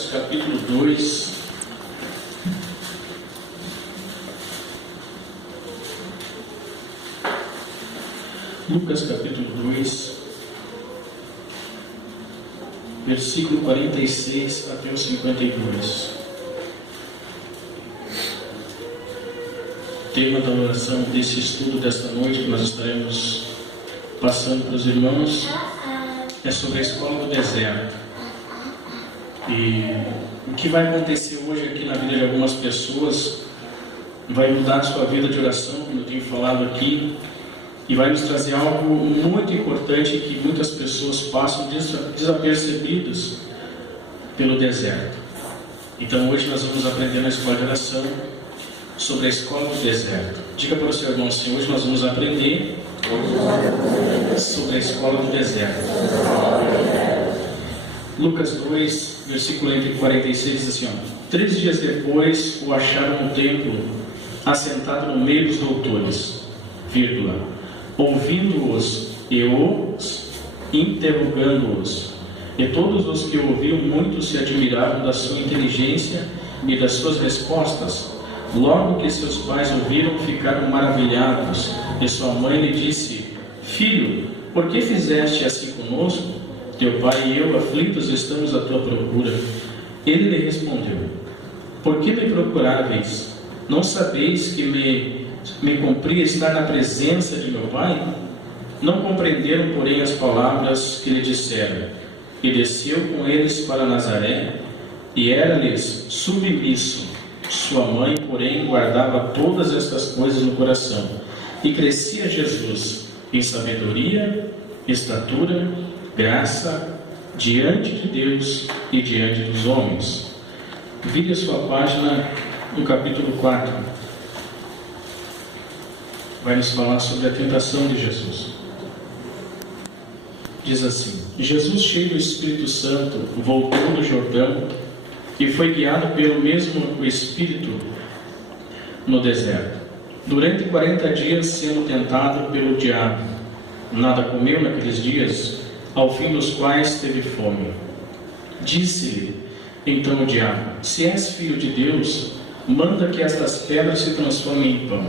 Lucas capítulo 2. Lucas capítulo 2, versículo 46 até o 52. O tema da oração desse estudo desta noite que nós estaremos passando para os irmãos é sobre a escola do deserto. E o que vai acontecer hoje aqui na vida de algumas pessoas vai mudar a sua vida de oração, como eu tenho falado aqui, e vai nos trazer algo muito importante que muitas pessoas passam desapercebidas pelo deserto. Então hoje nós vamos aprender na escola de oração sobre a escola do deserto. Diga para o seu irmão assim: hoje nós vamos aprender sobre a escola do deserto. Lucas 2, versículo entre 46 diz assim: 3 dias depois o acharam no templo, assentado no meio dos doutores, ouvindo-os e os interrogando-os. E todos os que ouviam muito se admiravam da sua inteligência e das suas respostas. Logo que seus pais ouviram, ficaram maravilhados. E sua mãe lhe disse: Filho, por que fizeste assim conosco? Teu pai e eu, aflitos, estamos à tua procura. Ele lhe respondeu: Por que me procuráveis? Não sabeis que me cumpria estar na presença de meu pai? Não compreenderam, porém, as palavras que lhe disseram. E desceu com eles para Nazaré, e era-lhes submisso. Sua mãe, porém, guardava todas estas coisas no coração. E crescia Jesus em sabedoria, estatura, graça, diante de Deus e diante dos homens. Vire a sua página no capítulo 4. Vai nos falar sobre a tentação de Jesus. Diz assim: Jesus, cheio do Espírito Santo, voltou do Jordão e foi guiado pelo mesmo Espírito no deserto, durante 40 dias sendo tentado pelo diabo. Nada comeu naqueles dias, ao fim dos quais teve fome. Disse-lhe então o diabo: Se és filho de Deus, manda que estas pedras se transformem em pão.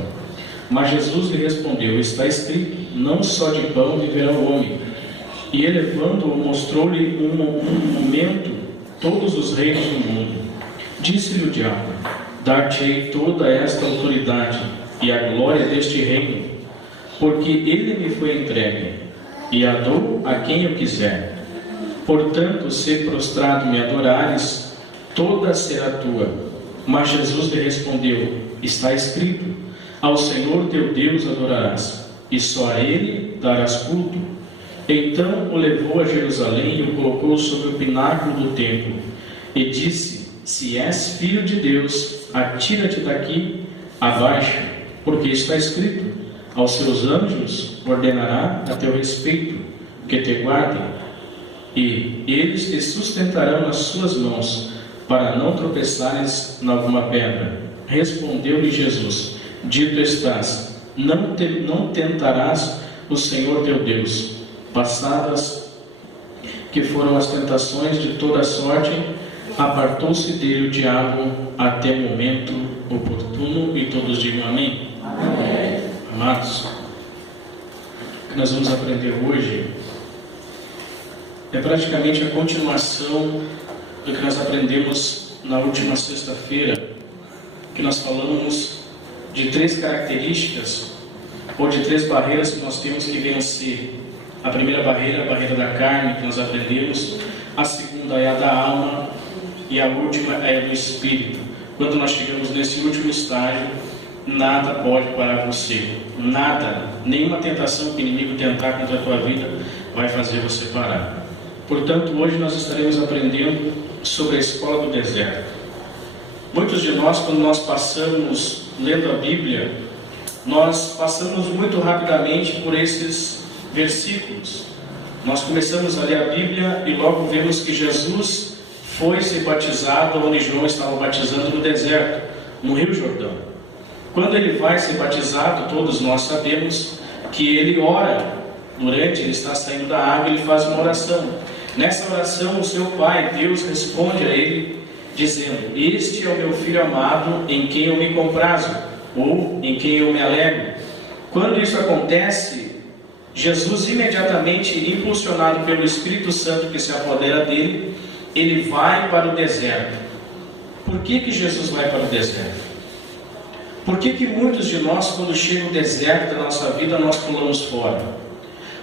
Mas Jesus lhe respondeu: Está escrito, não só de pão viverá o homem. E elevando-o, mostrou-lhe um momento todos os reinos do mundo. Disse-lhe o diabo: Dar-te-ei toda esta autoridade e a glória deste reino, porque ele me foi entregue, e a dou a quem eu quiser. Portanto, se prostrado me adorares, toda será tua. Mas Jesus lhe respondeu: Está escrito, ao Senhor teu Deus adorarás, e só a ele darás culto. Então o levou a Jerusalém e o colocou sobre o pináculo do templo, e disse: Se és filho de Deus, atira-te daqui abaixo, porque está escrito: Aos seus anjos ordenará a teu respeito, que te guardem, e eles te sustentarão nas suas mãos, para não tropeçares em alguma pedra. Respondeu-lhe Jesus: Dito estás, não tentarás o Senhor teu Deus. Passadas que foram as tentações de toda sorte, apartou-se dele o diabo até o momento oportuno, e todos digam amém. Amém. Amados, o que nós vamos aprender hoje é praticamente a continuação do que nós aprendemos na última sexta-feira, que nós falamos de 3 características ou de 3 barreiras que nós temos que vencer. A primeira barreira é a barreira da carne, que nós aprendemos. A segunda é a da alma, e a última é a do espírito. Quando nós chegamos nesse último estágio, nada pode parar você. Nada, nenhuma tentação que o inimigo tentar contra a tua vida vai fazer você parar. Portanto, hoje nós estaremos aprendendo sobre a escola do deserto. Muitos de nós, quando nós passamos lendo a Bíblia, nós passamos muito rapidamente por esses versículos. Nós começamos a ler a Bíblia e logo vemos que Jesus foi ser batizado onde João estava batizando no deserto, no Rio Jordão. Quando ele vai ser batizado, todos nós sabemos que ele ora. Durante ele está saindo da água, ele faz uma oração. Nessa oração, o seu pai, Deus, responde a ele dizendo: este é o meu filho amado, em quem eu me comprazo, ou em quem eu me alegro. Quando isso acontece, Jesus imediatamente, impulsionado pelo Espírito Santo que se apodera dele, ele vai para o deserto. Por que Jesus vai para o deserto? Por que muitos de nós, quando chega o deserto da nossa vida, nós pulamos fora?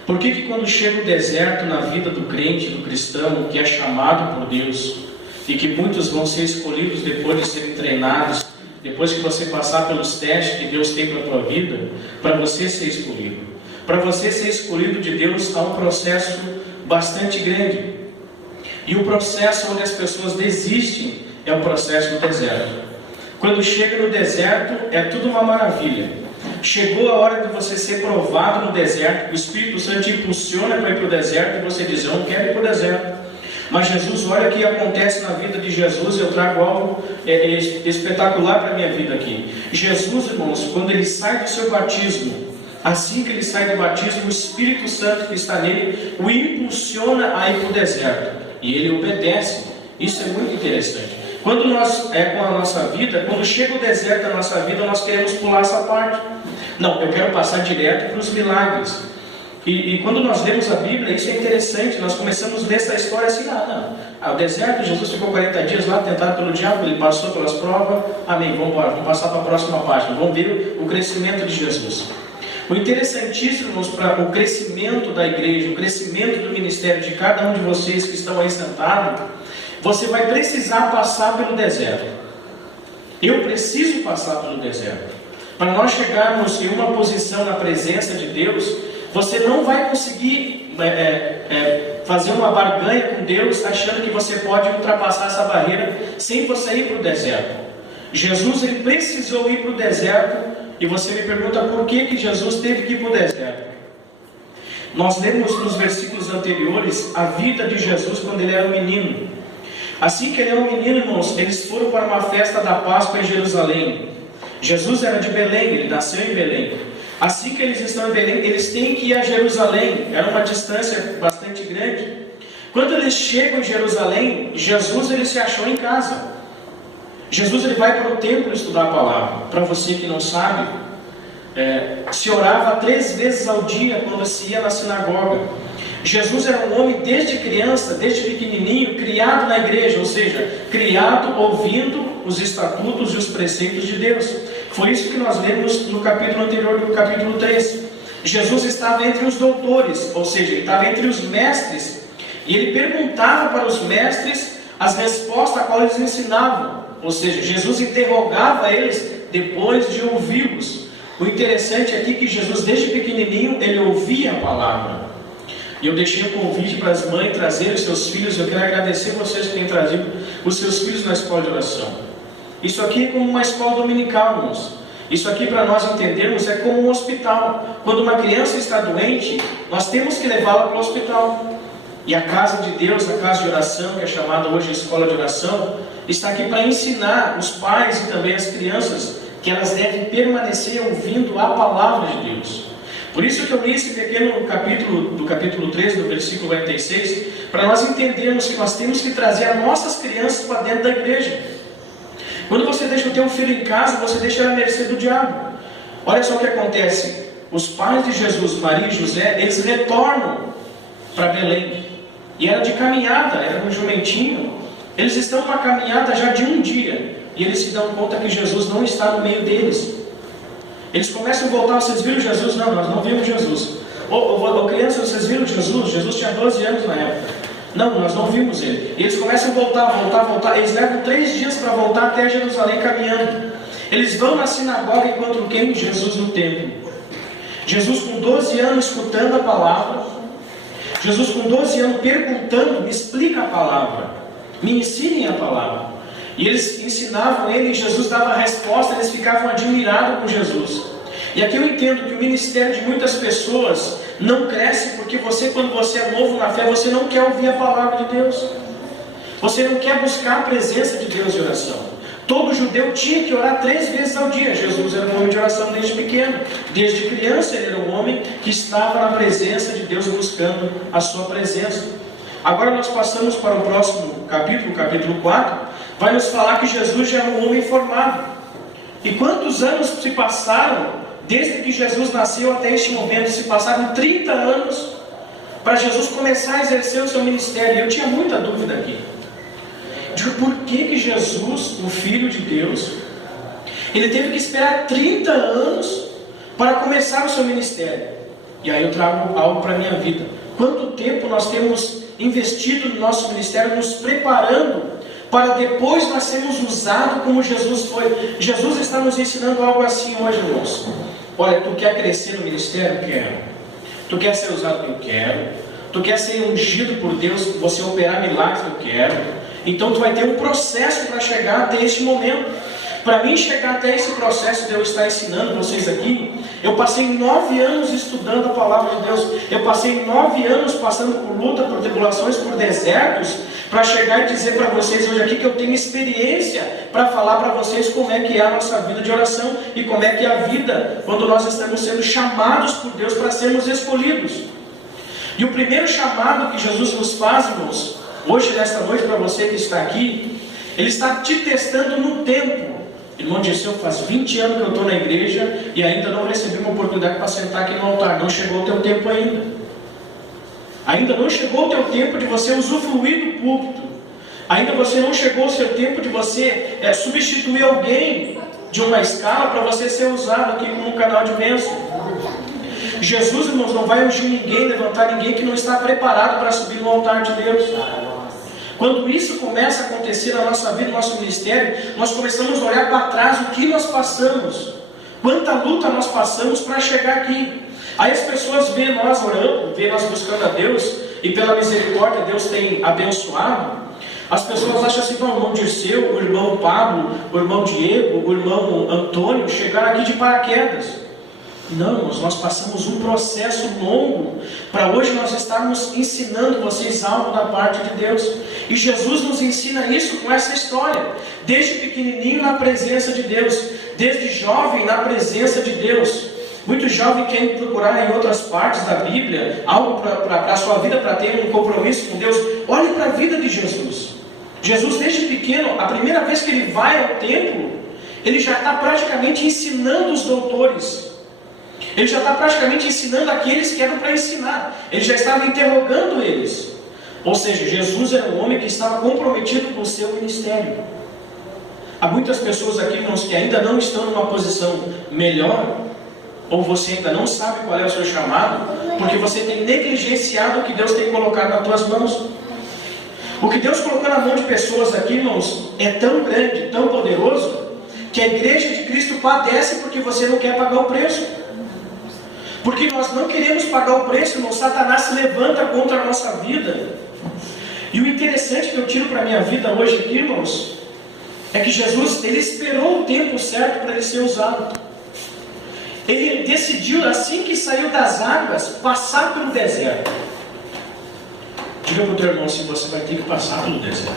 Por que quando chega o deserto na vida do crente, do cristão, que é chamado por Deus, e que muitos vão ser escolhidos depois de serem treinados, depois que você passar pelos testes que Deus tem para a tua vida, para você ser escolhido? Para você ser escolhido de Deus, há um processo bastante grande. E o processo onde as pessoas desistem é o processo do deserto. Quando chega no deserto, é tudo uma maravilha. Chegou a hora de você ser provado no deserto, o Espírito Santo te impulsiona para ir para o deserto, e você diz: eu não quero ir para o deserto. Mas Jesus, olha o que acontece na vida de Jesus. Eu trago algo espetacular para a minha vida aqui. Jesus, irmãos, quando ele sai do seu batismo, assim que ele sai do batismo, o Espírito Santo que está nele o impulsiona a ir para o deserto, e ele obedece. Isso é muito interessante. Quando nós, com a nossa vida, quando chega o deserto da nossa vida, nós queremos pular essa parte. Não, eu quero passar direto para os milagres. E quando nós lemos a Bíblia, isso é interessante. Nós começamos a ver essa história assim: o deserto, Jesus ficou 40 dias lá tentado pelo diabo, ele passou pelas provas, amém, vamos embora, vamos passar para a próxima página, vamos ver o crescimento de Jesus. O interessantíssimo, irmãos, para o crescimento da igreja, o crescimento do ministério de cada um de vocês que estão aí sentados, você vai precisar passar pelo deserto. Eu preciso passar pelo deserto. Para nós chegarmos em uma posição na presença de Deus, você não vai conseguir fazer uma barganha com Deus achando que você pode ultrapassar essa barreira sem você ir para o deserto. Jesus, ele precisou ir para o deserto, e você me pergunta por que Jesus teve que ir para o deserto. Nós lemos nos versículos anteriores a vida de Jesus quando ele era um menino. Assim que ele era um menino, irmãos, eles foram para uma festa da Páscoa em Jerusalém. Jesus era de Belém, ele nasceu em Belém. Assim que eles estão em Belém, eles têm que ir a Jerusalém. Era uma distância bastante grande. Quando eles chegam em Jerusalém, Jesus, ele se achou em casa. Jesus, ele vai para o templo estudar a palavra. Para você que não sabe, se orava 3 vezes ao dia quando se ia na sinagoga. Jesus era um homem desde criança, desde pequenininho, criado na igreja, ou seja, criado ouvindo os estatutos e os preceitos de Deus. Foi isso que nós lemos no capítulo anterior, no capítulo 3. Jesus estava entre os doutores, ou seja, ele estava entre os mestres, e ele perguntava para os mestres as respostas a qual eles ensinavam, ou seja, Jesus interrogava eles depois de ouvi-los. O interessante aqui é que Jesus, desde pequenininho, ele ouvia a palavra. E eu deixei o convite para as mães trazerem os seus filhos. Eu quero agradecer vocês que têm trazido os seus filhos na escola de oração. Isso aqui é como uma escola dominical, irmãos. Isso aqui, para nós entendermos, é como um hospital. Quando uma criança está doente, nós temos que levá-la para o hospital. E a casa de Deus, a casa de oração, que é chamada hoje escola de oração, está aqui para ensinar os pais e também as crianças que elas devem permanecer ouvindo a palavra de Deus. Por isso que eu li esse pequeno capítulo, do capítulo 3, do versículo 46, para nós entendermos que nós temos que trazer as nossas crianças para dentro da igreja. Quando você deixa o teu filho em casa, você deixa ele à mercê do diabo. Olha só o que acontece. Os pais de Jesus, Maria e José, eles retornam para Belém. E era de caminhada, era um jumentinho. Eles estão numa caminhada já de um dia. E eles se dão conta que Jesus não está no meio deles. Eles começam a voltar: vocês viram Jesus? Não, nós não vimos Jesus. Crianças, vocês viram Jesus? Jesus tinha 12 anos na época. Não, nós não vimos ele. E eles começam a voltar. Eles levam 3 dias para voltar até Jerusalém caminhando. Eles vão na sinagoga e encontram quem? Jesus no templo. Jesus com 12 anos escutando a palavra. Jesus com 12 anos perguntando: me explica a palavra, me ensinem a palavra. E eles ensinavam ele, e Jesus dava a resposta. Eles ficavam admirados com Jesus. E aqui eu entendo que o ministério de muitas pessoas não cresce porque você, quando você é novo na fé, você não quer ouvir a palavra de Deus. Você não quer buscar a presença de Deus em oração. Todo judeu tinha que orar 3 vezes ao dia. Jesus era um homem de oração desde pequeno. Desde criança ele era um homem que estava na presença de Deus, buscando a sua presença. Agora nós passamos para o próximo capítulo, capítulo 4, vai nos falar que Jesus já é um homem formado. E quantos anos se passaram desde que Jesus nasceu até este momento? Se passaram 30 anos para Jesus começar a exercer o seu ministério. Eu tinha muita dúvida aqui. Digo, por que Jesus, o Filho de Deus, ele teve que esperar 30 anos para começar o seu ministério? E aí eu trago algo para a minha vida. Quanto tempo nós temos investido no nosso ministério, nos preparando para depois nós sermos usados como Jesus foi? Jesus está nos ensinando algo assim hoje, irmãos. Olha, tu quer crescer no ministério? Quero. Tu quer ser usado? Eu quero. Tu quer ser ungido por Deus, você operar milagres? Eu quero. Então tu vai ter um processo para chegar até este momento. Para mim chegar até esse processo de eu estar ensinando vocês aqui, eu passei 9 anos estudando a palavra de Deus. Eu passei 9 anos passando por luta, por tribulações, por desertos, para chegar e dizer para vocês hoje aqui que eu tenho experiência para falar para vocês como é que é a nossa vida de oração e como é que é a vida quando nós estamos sendo chamados por Deus para sermos escolhidos. E o primeiro chamado que Jesus nos faz, irmãos, hoje nesta noite para você que está aqui, Ele está te testando no tempo. Irmão Dirceu, faz 20 anos que eu estou na igreja e ainda não recebi uma oportunidade para sentar aqui no altar. Não chegou o teu tempo ainda. Ainda não chegou o teu tempo de você usufruir do púlpito. Ainda você não chegou o seu tempo de você substituir alguém de uma escala para você ser usado aqui como um canal de bênção. Jesus, irmãos, não vai ungir ninguém, levantar ninguém que não está preparado para subir no altar de Deus. Quando isso começa a acontecer na nossa vida, no nosso ministério, nós começamos a olhar para trás o que nós passamos, quanta luta nós passamos para chegar aqui. Aí as pessoas veem nós orando, veem nós buscando a Deus, e pela misericórdia Deus tem abençoado. As pessoas acham assim, o irmão Dirceu, o irmão Pablo, o irmão Diego, o irmão Antônio chegaram aqui de paraquedas. Não, nós passamos um processo longo para hoje nós estarmos ensinando vocês algo da parte de Deus. E Jesus nos ensina isso com essa história. Desde pequenininho na presença de Deus, desde jovem na presença de Deus. Muitos jovens querem procurar em outras partes da Bíblia algo para a sua vida, para ter um compromisso com Deus. Olhe para a vida de Jesus. Jesus desde pequeno, a primeira vez que ele vai ao templo, ele já está praticamente ensinando os doutores. Ele já está praticamente ensinando aqueles que eram para ensinar. Ele já estava interrogando eles. Ou seja, Jesus era um homem que estava comprometido com o seu ministério. Há muitas pessoas aqui, irmãos, que ainda não estão numa posição melhor, ou você ainda não sabe qual é o seu chamado, porque você tem negligenciado o que Deus tem colocado nas tuas mãos. O que Deus colocou na mão de pessoas aqui, irmãos, é tão grande, tão poderoso, que a igreja de Cristo padece porque você não quer pagar o preço. Porque nós não queremos pagar o preço, irmão. Satanás se levanta contra a nossa vida. E o interessante que eu tiro para a minha vida hoje aqui, irmãos, é que Jesus, ele esperou o tempo certo para ele ser usado. Ele decidiu, assim que saiu das águas, passar pelo deserto. Diga para o teu irmão se você vai ter que passar pelo deserto.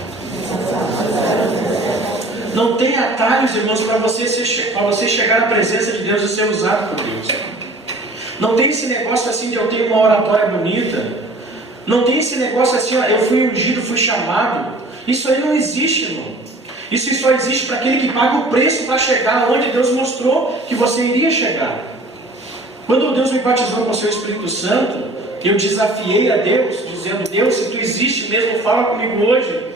Não tem atalhos, irmãos, para você chegar na presença de Deus e ser usado por Deus. Não tem esse negócio assim de eu ter uma oratória bonita. Não tem esse negócio assim, eu fui ungido, fui chamado. Isso aí não existe, irmão. Isso só existe para aquele que paga o preço para chegar onde Deus mostrou que você iria chegar. Quando Deus me batizou com o seu Espírito Santo, eu desafiei a Deus, dizendo, Deus, se tu existe mesmo, fala comigo hoje.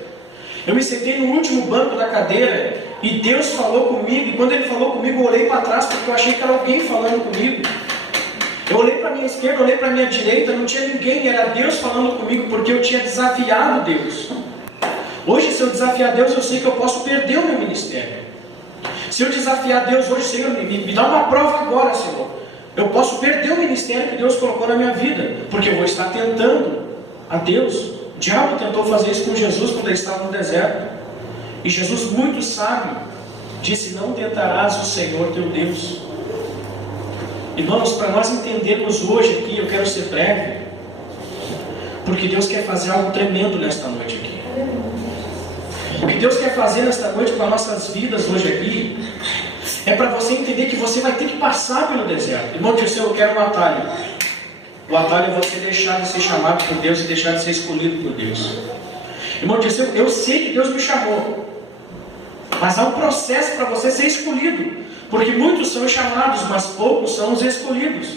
Eu me sentei no último banco da cadeira e Deus falou comigo. E quando Ele falou comigo, eu olhei para trás porque eu achei que era alguém falando comigo. Eu olhei para a minha esquerda, olhei para a minha direita, não tinha ninguém, era Deus falando comigo, porque eu tinha desafiado Deus. Hoje, se eu desafiar Deus, eu sei que eu posso perder o meu ministério. Se eu desafiar Deus hoje, Senhor, me dá uma prova agora, Senhor. Eu posso perder o ministério que Deus colocou na minha vida, porque eu vou estar tentando a Deus. O diabo tentou fazer isso com Jesus quando ele estava no deserto. E Jesus, muito sábio, disse, não tentarás o Senhor teu Deus. Irmãos, para nós entendermos hoje aqui, eu quero ser breve, porque Deus quer fazer algo tremendo nesta noite aqui. O que Deus quer fazer nesta noite para nossas vidas hoje aqui, é para você entender que você vai ter que passar pelo deserto. Irmão, disse, eu quero um atalho. O atalho é você deixar de ser chamado por Deus e deixar de ser escolhido por Deus. Irmão, disse, eu sei que Deus me chamou. Mas há um processo para você ser escolhido. Porque muitos são chamados, mas poucos são os escolhidos.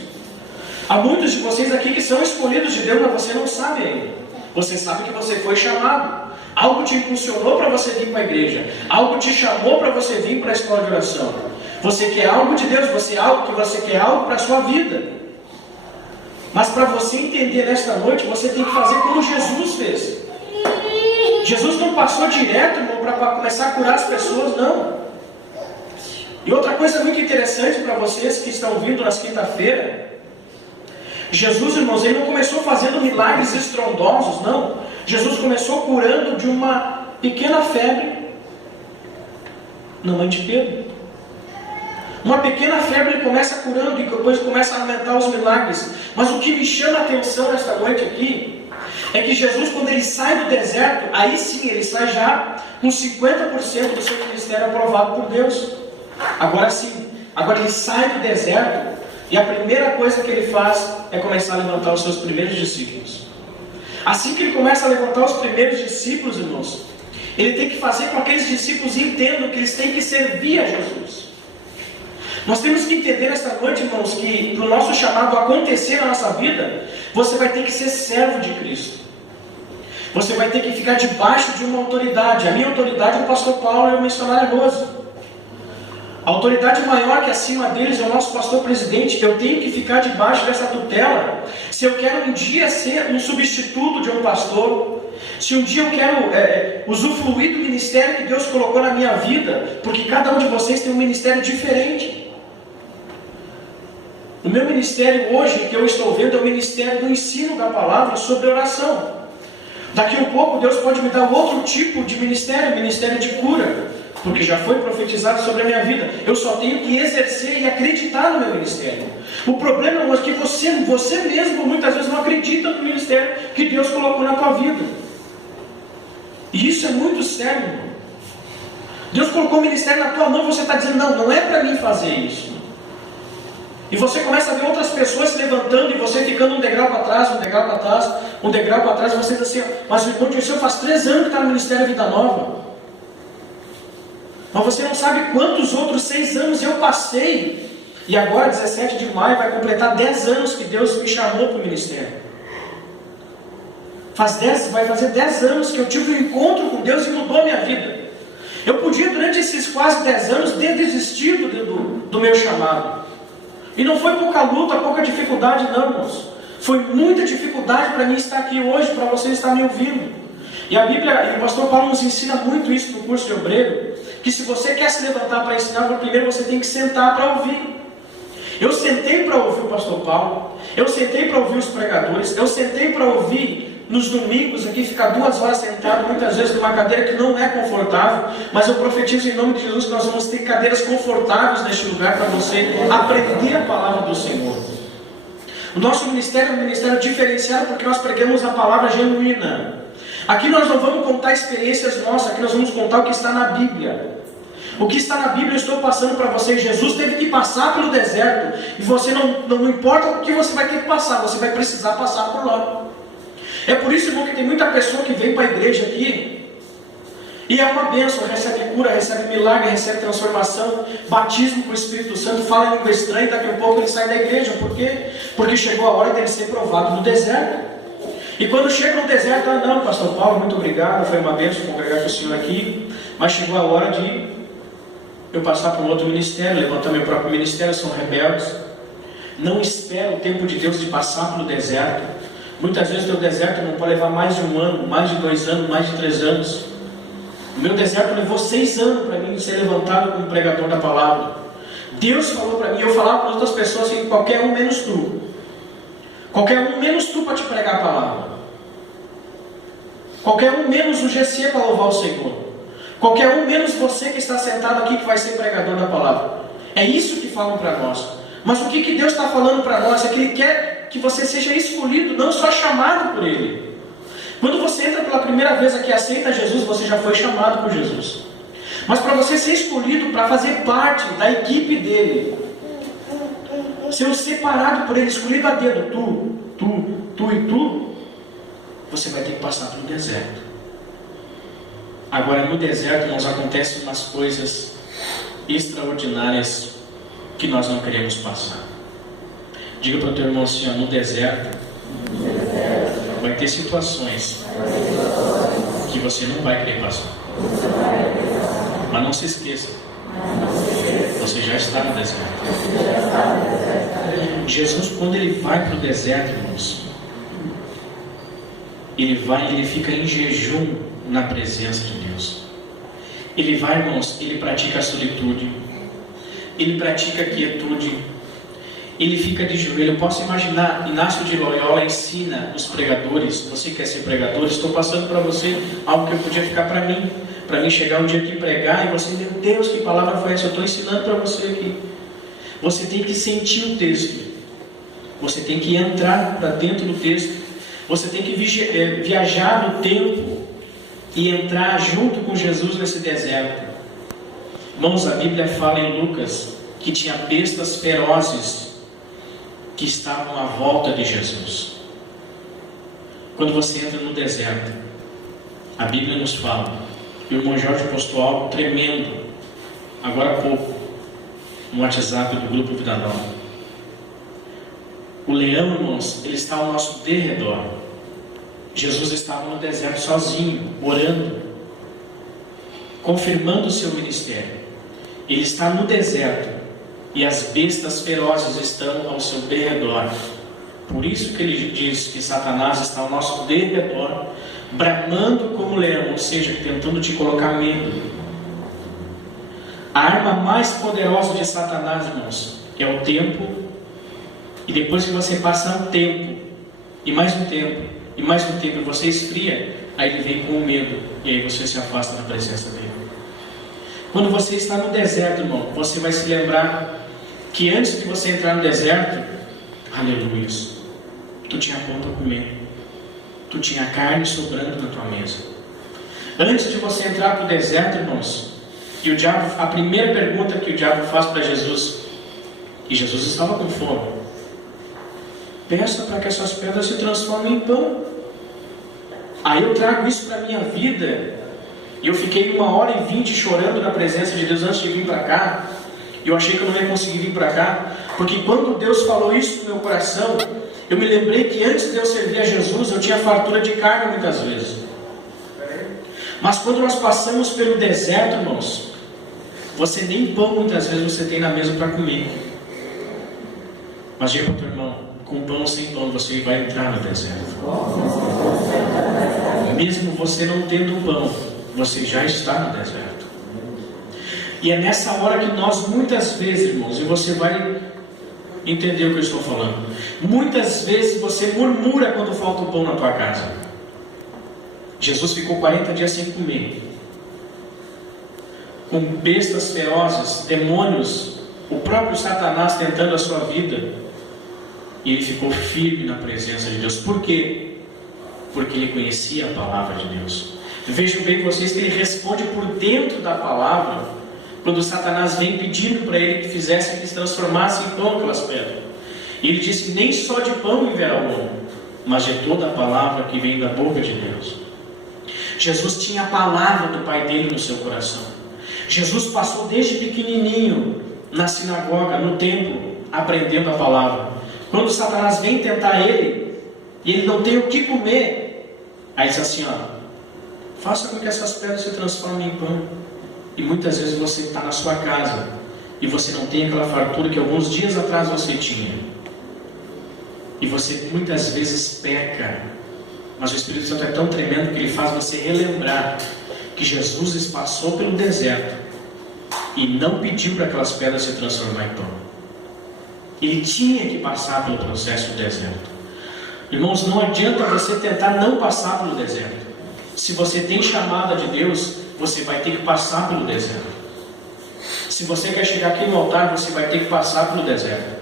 Há muitos de vocês aqui que são escolhidos de Deus, mas você não sabe ainda. Você sabe que você foi chamado. Algo te impulsionou para você vir para a igreja. Algo te chamou para você vir para a escola de oração. Você quer algo de Deus, você quer algo para a sua vida. Mas para você entender nesta noite, você tem que fazer como Jesus fez. Jesus não passou direto, irmão, para começar a curar as pessoas, não. E outra coisa muito interessante para vocês que estão vindo nas quinta-feira, Jesus, irmãos, ele não começou fazendo milagres estrondosos, não. Jesus começou curando de uma pequena febre na mãe de Pedro. Uma pequena febre ele começa curando e depois começa a aumentar os milagres. Mas o que me chama a atenção nesta noite aqui é que Jesus, quando ele sai do deserto, aí sim ele sai já com 50% do seu ministério aprovado por Deus. Agora sim, agora ele sai do deserto e a primeira coisa que ele faz é começar a levantar os seus primeiros discípulos. Assim que ele começa a levantar os primeiros discípulos, irmãos, ele tem que fazer com que aqueles discípulos entendam que eles têm que servir a Jesus. Nós temos que entender nesta noite, irmãos, que para o nosso chamado acontecer na nossa vida, você vai ter que ser servo de Cristo. Você vai ter que ficar debaixo de uma autoridade. A minha autoridade é o pastor Paulo e o missionário Rose. A autoridade maior que acima deles é o nosso pastor presidente. Eu tenho que ficar debaixo dessa tutela. Se eu quero um dia ser um substituto de um pastor, se um dia eu quero usufruir do ministério que Deus colocou na minha vida, porque cada um de vocês tem um ministério diferente. O meu ministério hoje, que eu estou vendo, é o ministério do ensino da palavra sobre oração. Daqui a um pouco Deus pode me dar outro tipo de ministério, ministério de cura, porque já foi profetizado sobre a minha vida. Eu só tenho que exercer e acreditar no meu ministério. O problema é que você mesmo muitas vezes não acredita no ministério que Deus colocou na tua vida. E isso é muito sério, irmão. Deus colocou o ministério na tua mão e você está dizendo, não é para mim fazer isso. E você começa a ver outras pessoas se levantando e você ficando um degrau para trás, um degrau para trás, um degrau para trás, e você diz assim, mas o irmão Dirceu faz 3 anos que está no Ministério Vida Nova. Mas você não sabe quantos outros 6 anos eu passei. E agora, 17 de maio, vai completar 10 anos que Deus me chamou para o ministério. Vai fazer 10 anos que eu tive um encontro com Deus e mudou a minha vida. Eu podia, durante esses quase 10 anos, ter desistido do meu chamado. E não foi pouca luta, pouca dificuldade, não, irmãos. Foi muita dificuldade para mim estar aqui hoje, para você estar me ouvindo. E a Bíblia, e o pastor Paulo nos ensina muito isso no curso de obreiro, que se você quer se levantar para ensinar, primeiro você tem que sentar para ouvir. Eu sentei para ouvir o pastor Paulo, eu sentei para ouvir os pregadores, eu sentei para ouvir nos domingos aqui, ficar 2 horas sentado, muitas vezes numa cadeira que não é confortável, mas eu profetizo em nome de Jesus que nós vamos ter cadeiras confortáveis neste lugar para você aprender a palavra do Senhor. O nosso ministério é um ministério diferenciado porque nós pregamos a palavra genuína. Aqui nós não vamos contar experiências nossas, aqui nós vamos contar o que está na Bíblia. O que está na Bíblia eu estou passando para vocês. Jesus teve que passar pelo deserto, e você não importa o que você vai ter que passar, você vai precisar passar por lá. É por isso, irmão, que tem muita pessoa que vem para a igreja aqui e é uma bênção, recebe cura, recebe milagre, recebe transformação, batismo com o Espírito Santo, fala em língua estranha e daqui a pouco ele sai da igreja. Por quê? Porque chegou a hora dele ser provado no deserto. E quando chega no deserto, não, pastor Paulo, muito obrigado, foi uma bênção congregar com o senhor aqui, mas chegou a hora de eu passar para um outro ministério, levantar meu próprio ministério, são rebeldes. Não espera o tempo de Deus de passar pelo deserto. Muitas vezes o teu deserto não pode levar mais de 1 ano, mais de 2 anos, mais de 3 anos. O meu deserto levou 6 anos para mim ser levantado como pregador da palavra. Deus falou para mim, eu falava para outras pessoas assim, qualquer um menos tu. Qualquer um menos tu para te pregar a palavra. Qualquer um menos o GC para louvar o Senhor. Qualquer um menos você que está sentado aqui que vai ser pregador da palavra. É isso que falam para nós. Mas o que Deus está falando para nós é que Ele quer que você seja escolhido, não só chamado por Ele. Quando você entra pela primeira vez aqui e aceita Jesus, você já foi chamado por Jesus. Mas para você ser escolhido, para fazer parte da equipe dele, ser separado por Ele, escolhido a dedo, tu e tu, você vai ter que passar pelo deserto. Agora, no deserto, irmãos, acontecem umas coisas extraordinárias que nós não queremos passar. Diga para o teu irmão assim, ó, no deserto vai ter situações que você não vai querer passar. Mas não se esqueça, você já está no deserto. Jesus, quando ele vai para o deserto, irmãos, ele fica em jejum na presença de Deus. Ele vai, irmãos, ele pratica a solitude, ele pratica a quietude, ele fica de joelho. Eu posso imaginar, Inácio de Loyola ensina os pregadores. Você quer ser pregador? Estou passando para você algo que eu podia ficar para mim chegar um dia aqui pregar e você, meu Deus, que palavra foi essa? Eu estou ensinando para você aqui. Você tem que sentir o texto, você tem que entrar para dentro do texto, você tem que viajar no tempo e entrar junto com Jesus nesse deserto. Irmãos, a Bíblia fala em Lucas que tinha bestas ferozes que estavam à volta de Jesus. Quando você entra no deserto, a Bíblia nos fala, e o irmão Jorge postou algo tremendo agora há pouco no WhatsApp do grupo Vida Nova. O leão, irmãos, ele está ao nosso derredor. Jesus estava no deserto sozinho, orando, confirmando o seu ministério. Ele está no deserto e as bestas ferozes estão ao seu derredor. Por isso que ele diz que Satanás está ao nosso derredor, bramando como leão, ou seja, tentando te colocar medo. A arma mais poderosa de Satanás, irmãos, é o tempo. E depois que você passar um tempo, e mais um tempo, e mais um tempo, e você esfria, aí ele vem com o medo, e aí você se afasta da presença dele. Quando você está no deserto, irmão, você vai se lembrar que antes de você entrar no deserto, aleluia, tu tinha pão para comer, tu tinha carne sobrando na tua mesa. Antes de você entrar para o deserto, irmãos, e o diabo, a primeira pergunta que o diabo faz para Jesus, e Jesus estava com fome, peça para que essas pedras se transformem em pão. Aí eu trago isso para a minha vida, e eu fiquei 1h20 chorando na presença de Deus antes de vir para cá. Eu achei que eu não ia conseguir vir para cá, porque quando Deus falou isso no meu coração, eu me lembrei que antes de eu servir a Jesus, eu tinha fartura de carne muitas vezes. Mas quando nós passamos pelo deserto, irmãos, você nem pão muitas vezes você tem na mesa para comer. Mas diga para o teu irmão, com pão ou sem pão, você vai entrar no deserto. Mesmo você não tendo pão, você já está no deserto. E é nessa hora que nós muitas vezes, irmãos, e você vai entender o que eu estou falando, muitas vezes você murmura quando falta o pão na tua casa. Jesus ficou 40 dias sem comer, com bestas ferozes, demônios, o próprio Satanás tentando a sua vida, e ele ficou firme na presença de Deus. Por quê? Porque ele conhecia a palavra de Deus. Vejam bem vocês que ele responde por dentro da palavra, quando Satanás vem pedindo para ele que fizesse, que se transformasse em pão aquelas pedras. E ele disse, nem só de pão viverá o homem, mas de toda a palavra que vem da boca de Deus. Jesus tinha a palavra do Pai dele no seu coração. Jesus passou desde pequenininho na sinagoga, no templo, aprendendo a palavra. Quando Satanás vem tentar ele, e ele não tem o que comer, aí diz assim, ó, faça com que essas pedras se transformem em pão. E muitas vezes você está na sua casa e você não tem aquela fartura que alguns dias atrás você tinha. E você muitas vezes peca. Mas o Espírito Santo é tão tremendo que ele faz você relembrar que Jesus passou pelo deserto e não pediu para aquelas pedras se transformarem em pão. Ele tinha que passar pelo processo do deserto. Irmãos, não adianta você tentar não passar pelo deserto. Se você tem chamada de Deus, você vai ter que passar pelo deserto. Se você quer chegar aqui no altar, você vai ter que passar pelo deserto.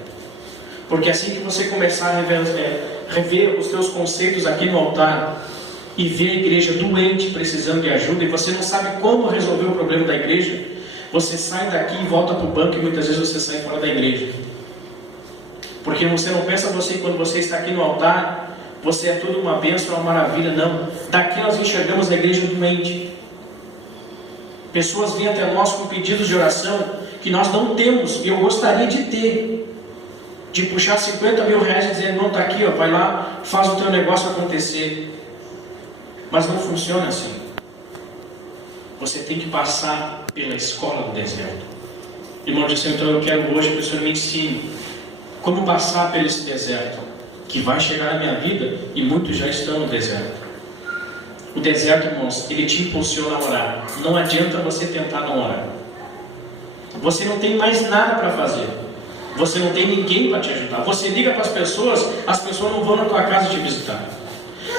Porque assim que você começar a rever os teus conceitos aqui no altar e ver a igreja doente, precisando de ajuda, e você não sabe como resolver o problema da igreja, você sai daqui e volta para o banco, e muitas vezes você sai fora da igreja. Porque você não pensa você, quando você está aqui no altar, você é tudo uma bênção, uma maravilha. Não. Daqui nós enxergamos a igreja doente. Pessoas vêm até nós com pedidos de oração que nós não temos, e eu gostaria de ter. De puxar 50 mil reais e dizer, irmão, está aqui, ó, vai lá, faz o teu negócio acontecer. Mas não funciona assim. Você tem que passar pela escola do deserto. O irmão disse, então eu quero hoje que o Senhor me ensine como passar por esse deserto, que vai chegar na minha vida, e muitos já estão no deserto. O deserto, irmãos, ele te impulsiona a orar. Não adianta você tentar não orar. Você não tem mais nada para fazer. Você não tem ninguém para te ajudar. Você liga para as pessoas não vão na tua casa te visitar.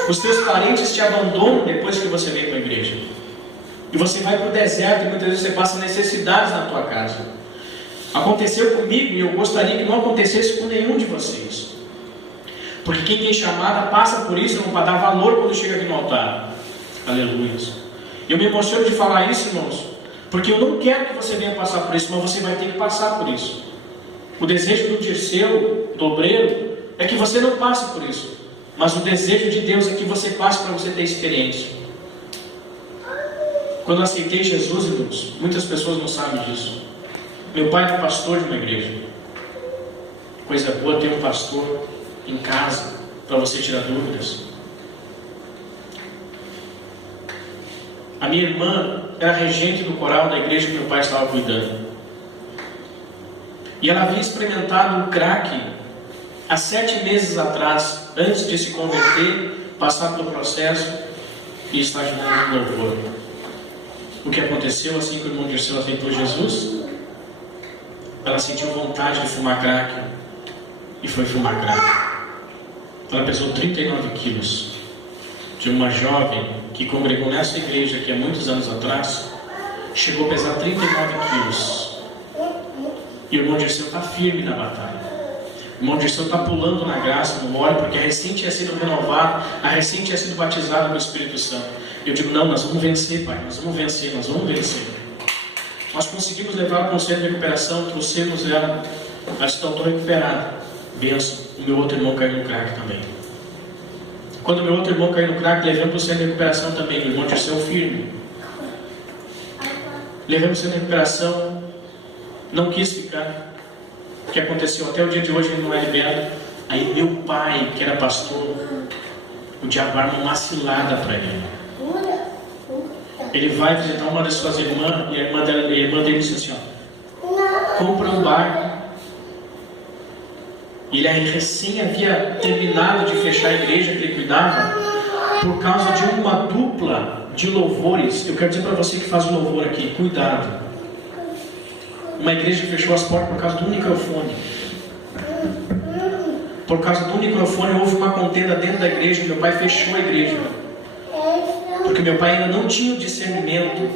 Os teus parentes te abandonam depois que você vem para a igreja. E você vai para o deserto e muitas vezes você passa necessidades na tua casa. Aconteceu comigo e eu gostaria que não acontecesse com nenhum de vocês. Porque quem tem chamada passa por isso, não para dar valor quando chega aqui no altar. Aleluia. Eu me emociono de falar isso, irmãos, porque eu não quero que você venha passar por isso, mas você vai ter que passar por isso. O desejo do Dirceu, do obreiro, é que você não passe por isso. Mas o desejo de Deus é que você passe para você ter experiência. Quando eu aceitei Jesus, irmãos, muitas pessoas não sabem disso. Meu pai era pastor de uma igreja. Coisa boa ter um pastor em casa, para você tirar dúvidas. A minha irmã era regente do coral da igreja que meu pai estava cuidando. E ela havia experimentado o crack há 7 meses atrás, antes de se converter, passar pelo processo e estar ajudando no louvor. O que aconteceu assim que o irmão Dirceu aceitou Jesus? Ela sentiu vontade de fumar crack e foi fumar crack. Ela pesou 39 quilos. De uma jovem que congregou nessa igreja que há muitos anos atrás, chegou a pesar 39 quilos. E o irmão Dirceu está firme na batalha. O irmão Dirceu está pulando na graça, no óleo, porque a recém tinha sido renovado, a recém tinha sido batizado no Espírito Santo. Eu digo, não, nós vamos vencer, pai, nós vamos vencer, nós vamos vencer. Nós conseguimos levar para o centro de recuperação, trouxemos ela, ela está recuperada. Benção, o meu outro irmão caiu no crack também. Quando o meu outro irmão caiu no crack, levamos para o centro de recuperação também, o irmão Dirceu firme. Levamos para o centro de recuperação, não quis ficar. O que aconteceu até o dia de hoje, ele não é liberado. Aí meu pai, que era pastor, o diabo arma uma cilada para ele. Ele vai visitar uma das suas irmãs, e a irmã dele disse assim, ó, compra um barco. Ele recém havia terminado de fechar a igreja que ele cuidava, por causa de uma dupla de louvores. Eu quero dizer para você que faz o louvor aqui, cuidado. Uma igreja que fechou as portas por causa do microfone. Por causa do microfone houve uma contenda dentro da igreja. Meu pai fechou a igreja, porque meu pai ainda não tinha o discernimento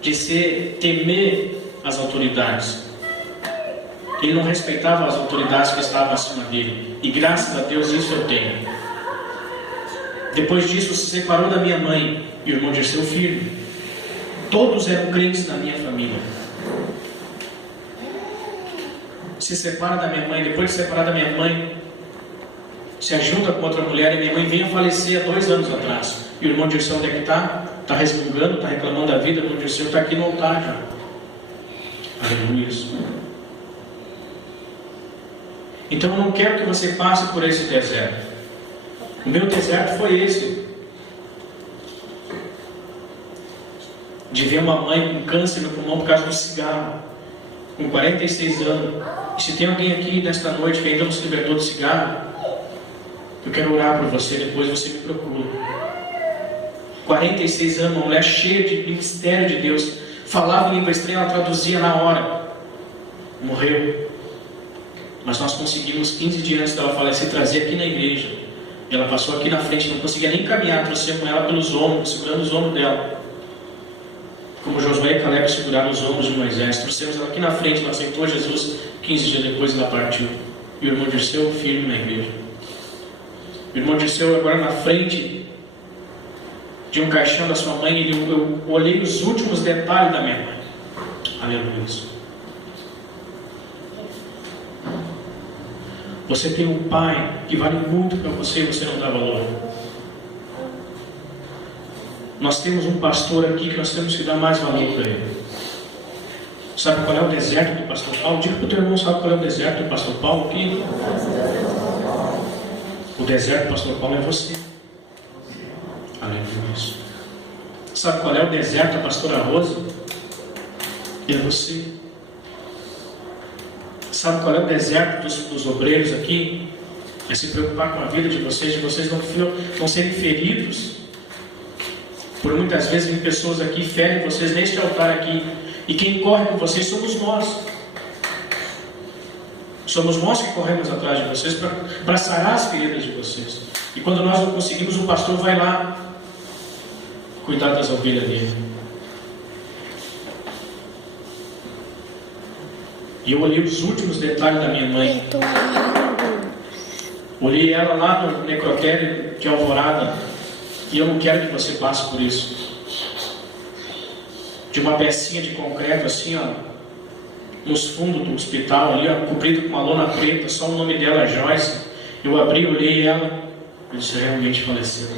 de temer as autoridades. Ele não respeitava as autoridades que estavam acima dele. E graças a Deus isso eu tenho. Depois disso se separou da minha mãe e o irmão Dirceu firme. Todos eram crentes na minha família. Se separa da minha mãe. Depois de separar da minha mãe, se ajunta com outra mulher. E minha mãe veio a falecer há 2 anos atrás. E o irmão Dirceu onde é que está? Está resmungando, está reclamando da vida. O irmão Dirceu está aqui no altar já. Aleluia. Então eu não quero que você passe por esse deserto. O meu deserto foi esse. De ver uma mãe com câncer no pulmão por causa do cigarro, com 46 anos. E se tem alguém aqui nesta noite que ainda não se libertou do cigarro, eu quero orar por você, depois você me procura. 46 anos, uma mulher cheia de mistério de Deus, falava em língua estranha, ela traduzia na hora. Morreu. Mas nós conseguimos 15 dias antes dela falecer, trazer aqui na igreja. Ela passou aqui na frente, não conseguia nem caminhar, trouxe com ela pelos ombros, segurando os ombros dela. Como Josué e Caleb seguraram os ombros de Moisés. Trouxemos ela aqui na frente, ela aceitou Jesus, 15 dias depois ela partiu. E o irmão Dirceu firme na igreja. O irmão Dirceu agora na frente de um caixão da sua mãe, eu olhei os últimos detalhes da minha mãe. Aleluia. Você tem um pai que vale muito para você e você não dá valor. nós temos um pastor aqui que nós temos que dar mais valor para ele. Sabe qual é o deserto do pastor Paulo? Diga para o teu irmão, sabe qual é o deserto do pastor Paulo aqui? O deserto do pastor Paulo é você. Aleluia. Sabe qual é o deserto da pastora Rose? É você. Sabe qual é o deserto dos obreiros aqui? É se preocupar com a vida de vocês não serem feridos. Por muitas vezes vem pessoas aqui, ferem vocês neste altar aqui. E quem corre com vocês somos nós. Somos nós que corremos atrás de vocês para sarar as feridas de vocês. E quando nós não conseguimos, o pastor vai lá cuidar das ovelhas dele. E eu olhei os últimos detalhes da minha mãe. Olhei ela lá no necrotério de Alvorada. E eu não quero que você passe por isso. De uma pecinha de concreto assim, ó, nos fundos do hospital ali, ó, cobrido com uma lona preta, só o nome dela é Joyce. Eu abri, olhei ela, e disse, realmente faleceu.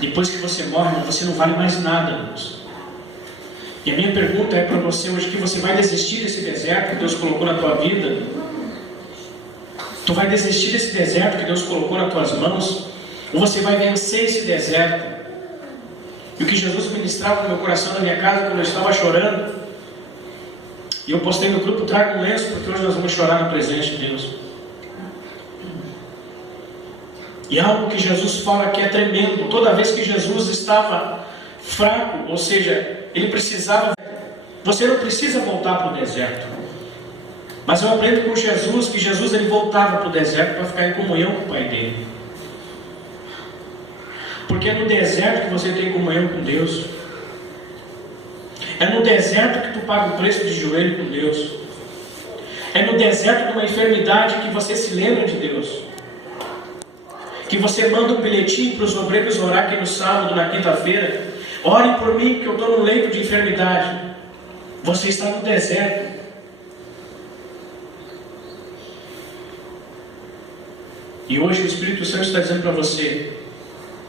Depois que você morre, você não vale mais nada, irmãos. E a minha pergunta é para você hoje, que você vai desistir desse deserto que Deus colocou na tua vida? Tu vai desistir desse deserto que Deus colocou nas tuas mãos? Ou você vai vencer esse deserto? E o que Jesus ministrava no meu coração, na minha casa, quando eu estava chorando, e eu postei no grupo, traga um lenço, porque hoje nós vamos chorar na presença de Deus. E algo que Jesus fala que é tremendo. Toda vez que Jesus estava fraco, ou seja, ele precisava, você não precisa voltar para o deserto. Mas eu aprendo com Jesus que Jesus ele voltava para o deserto para ficar em comunhão com o Pai dele. Porque é no deserto que você tem comunhão com Deus. É no deserto que tu paga o preço de joelho com Deus. É no deserto de uma enfermidade que você se lembra de Deus. Que você manda um bilhetinho para os obreiros orar aqui no sábado, na quinta-feira. Orem por mim que eu estou no leito de enfermidade. Você está no deserto. E hoje o Espírito Santo está dizendo para você,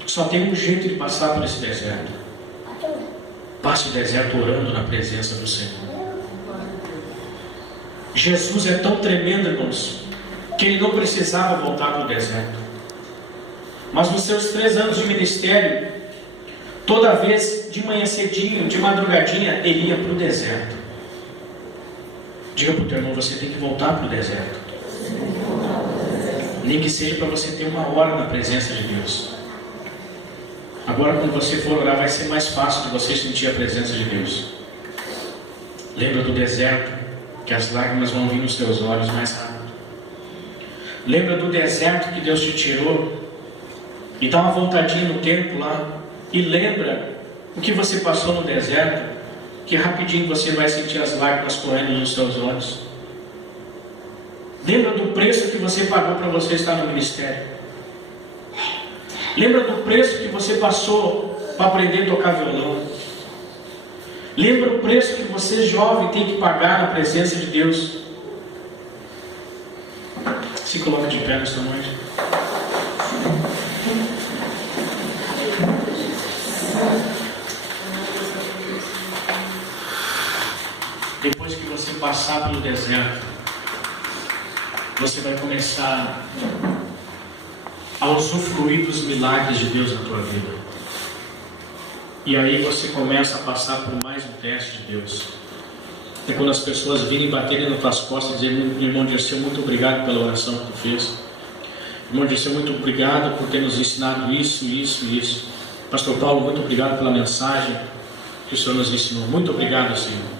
só tem um jeito de passar por esse deserto. Passe o deserto orando na presença do Senhor. Jesus é tão tremendo, irmãos, que ele não precisava voltar para o deserto. Mas nos seus 3 anos de ministério, toda vez de manhã cedinho, de madrugadinha, ele ia para o deserto. Diga para o teu irmão, você tem que voltar para o deserto. Nem que seja para você ter 1 hora na presença de Deus. Agora quando você for orar, vai ser mais fácil de você sentir a presença de Deus. Lembra do deserto, que as lágrimas vão vir nos teus olhos mais rápido. Lembra do deserto que Deus te tirou, e dá uma vontadinha no tempo lá, e lembra o que você passou no deserto, que rapidinho você vai sentir as lágrimas correndo nos seus olhos. Lembra do preço que você pagou para você estar no ministério. Lembra do preço que você passou para aprender a tocar violão. Lembra o preço que você, jovem, tem que pagar na presença de Deus. Se coloca de pé nesta noite. Depois que você passar pelo deserto, você vai começar a usufruir dos milagres de Deus na tua vida. E aí você começa a passar por mais um teste de Deus. É quando as pessoas virem baterem nas tuas costas e dizerem, irmão Dirceu, muito obrigado pela oração que tu fez. Irmão Dirceu, muito obrigado por ter nos ensinado isso, isso e isso. Pastor Paulo, muito obrigado pela mensagem que o Senhor nos ensinou. Muito obrigado, Senhor.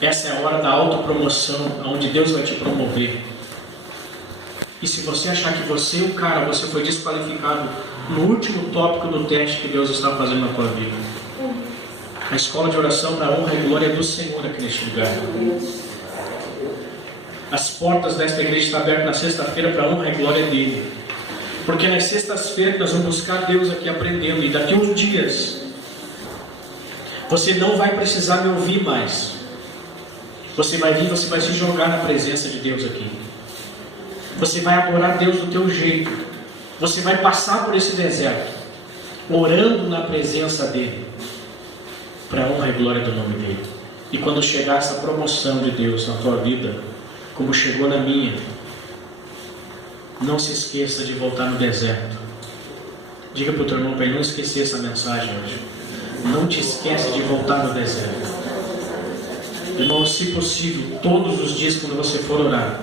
Essa é a hora da autopromoção, onde Deus vai te promover. E se você achar que você é o cara, você foi desqualificado no último tópico do teste que Deus está fazendo na tua vida. A escola de oração para a honra e glória do Senhor aqui neste lugar. As portas desta igreja estão abertas na sexta-feira para a honra e glória dele. Porque nas sextas-feiras nós vamos buscar Deus aqui aprendendo. E daqui a uns dias, você não vai precisar me ouvir mais. Você vai vir, você vai se jogar na presença de Deus aqui. Você vai adorar Deus do teu jeito. Você vai passar por esse deserto. orando na presença dEle, para a honra e glória do nome dEle. E quando chegar essa promoção de Deus na tua vida, como chegou na minha, não se esqueça de voltar no deserto. Diga para o teu irmão para ele não esquecer essa mensagem hoje. Não te esquece de voltar no deserto. Irmão, se possível, todos os dias quando você for orar,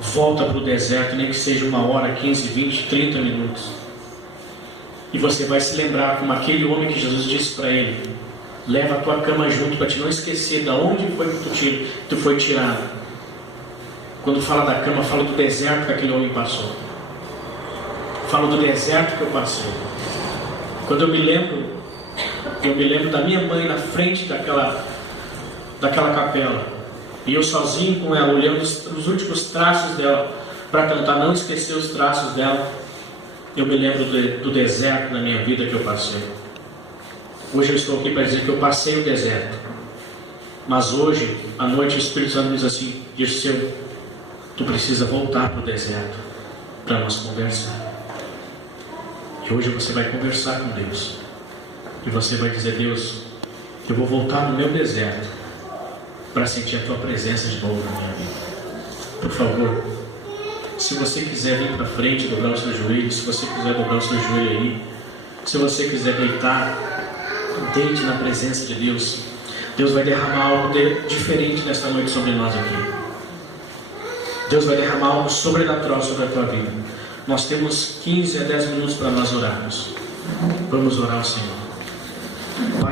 volta para o deserto, nem que seja 1 hora, 15, 20, 30 minutos. E você vai se lembrar como aquele homem que Jesus disse para ele: leva a tua cama junto para te não esquecer de onde foi que tu foi tirado. Quando fala da cama, fala do deserto que aquele homem passou. Fala do deserto que eu passei. Quando eu me lembro da minha mãe na frente daquela capela, e eu sozinho com ela, olhando os últimos traços dela, para tentar não esquecer os traços dela, eu me lembro do deserto na minha vida que eu passei. Hoje eu estou aqui para dizer que eu passei o deserto, mas hoje, à noite, o Espírito Santo diz assim: Dirceu, tu precisa voltar para o deserto para nós conversar. E hoje você vai conversar com Deus, e você vai dizer: Deus, eu vou voltar no meu deserto para sentir a tua presença de novo na minha vida. Por favor, se você quiser vir para frente, dobrar os seus joelhos, se você quiser dobrar o seu joelho aí, se você quiser deitar, deite na presença de Deus. Deus vai derramar algo diferente nesta noite sobre nós aqui. Deus vai derramar algo sobrenatural sobre a tua vida. Nós temos 15 a 10 minutos para nós orarmos. Vamos orar ao Senhor. Pai,